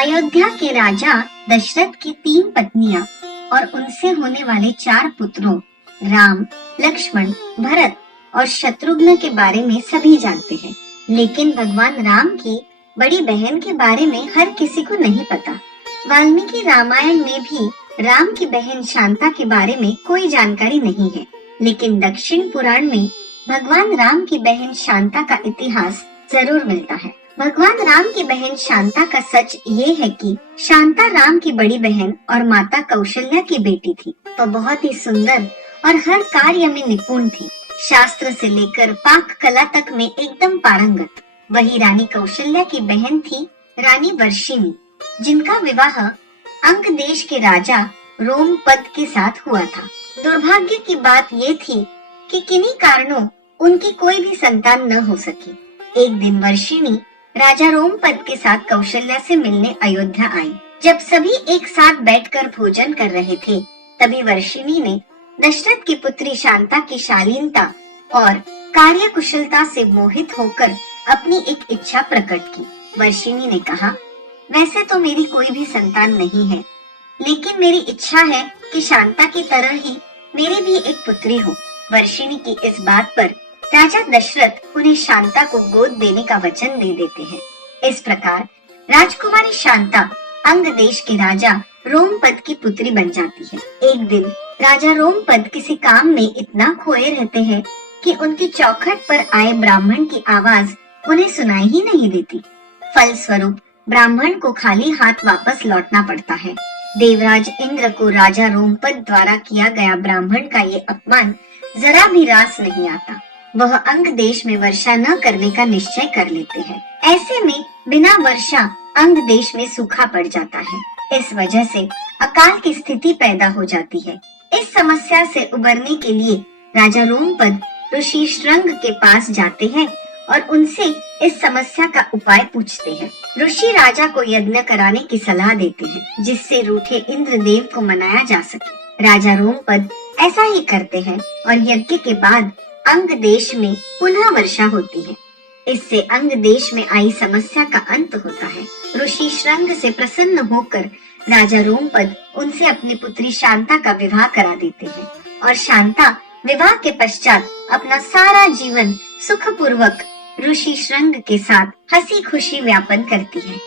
अयोध्या के राजा दशरथ की 3 पत्नियां और उनसे होने वाले 4 पुत्रों राम, लक्ष्मण, भरत और शत्रुघ्न के बारे में सभी जानते हैं, लेकिन भगवान राम की बड़ी बहन के बारे में हर किसी को नहीं पता। वाल्मीकि रामायण में भी राम की बहन शांता के बारे में कोई जानकारी नहीं है, लेकिन दक्षिण पुराण में भगवान राम की बहन शांता का इतिहास जरूर मिलता है। भगवान राम की बहन शांता का सच ये है कि शांता राम की बड़ी बहन और माता कौशल्या की बेटी थी। तो बहुत ही सुंदर और हर कार्य में निपुण थी। शास्त्र से लेकर पाक कला तक में एकदम पारंगत। वही रानी कौशल्या की बहन थी रानी वर्षिणी, जिनका विवाह अंग देश के राजा रोमपद के साथ हुआ था। दुर्भाग्य की बात ये थी कि किन्हीं कारणों उनकी कोई भी संतान न हो सकी। एक दिन वर्षिणी राजा रोमपद के साथ कौशल्या से मिलने अयोध्या आई। जब सभी एक साथ बैठकर भोजन कर रहे थे, तभी वर्षिणी ने दशरथ की पुत्री शांता की शालीनता और कार्यकुशलता से मोहित होकर अपनी एक इच्छा प्रकट की। वर्षिणी ने कहा, वैसे तो मेरी कोई भी संतान नहीं है, लेकिन मेरी इच्छा है कि शांता की तरह ही मेरी भी एक पुत्री हो। वर्षिणी की इस बात पर राजा दशरथ उन्हें शांता को गोद देने का वचन दे देते हैं। इस प्रकार राजकुमारी शांता अंग देश के राजा रोमपद की पुत्री बन जाती है। एक दिन राजा रोमपद किसी काम में इतना खोए रहते हैं कि उनकी चौखट पर आए ब्राह्मण की आवाज उन्हें सुनाई ही नहीं देती। फलस्वरूप ब्राह्मण को खाली हाथ वापस लौटना पड़ता है। देवराज इंद्र को राजा रोमपद द्वारा किया गया ब्राह्मण का ये अपमान जरा भी रास नहीं आता। वह अंग देश में वर्षा न करने का निश्चय कर लेते हैं। ऐसे में बिना वर्षा अंग देश में सूखा पड़ जाता है। इस वजह से अकाल की स्थिति पैदा हो जाती है। इस समस्या से उबरने के लिए राजा रोमपद ऋषि श्रृंग के पास जाते हैं और उनसे इस समस्या का उपाय पूछते हैं। ऋषि राजा को यज्ञ कराने की सलाह देते हैं, जिससे रूठे इंद्रदेव को मनाया जा सके। राजा रोमपद ऐसा ही करते हैं और यज्ञ के बाद अंग देश में पुनः वर्षा होती है। इससे अंग देश में आई समस्या का अंत होता है। ऋषि श्रृंग से प्रसन्न होकर राजा रोमपद उनसे अपनी पुत्री शांता का विवाह करा देते हैं और शांता विवाह के पश्चात अपना सारा जीवन सुखपूर्वक ऋषि श्रृंग के साथ हंसी खुशी व्यापन करती है।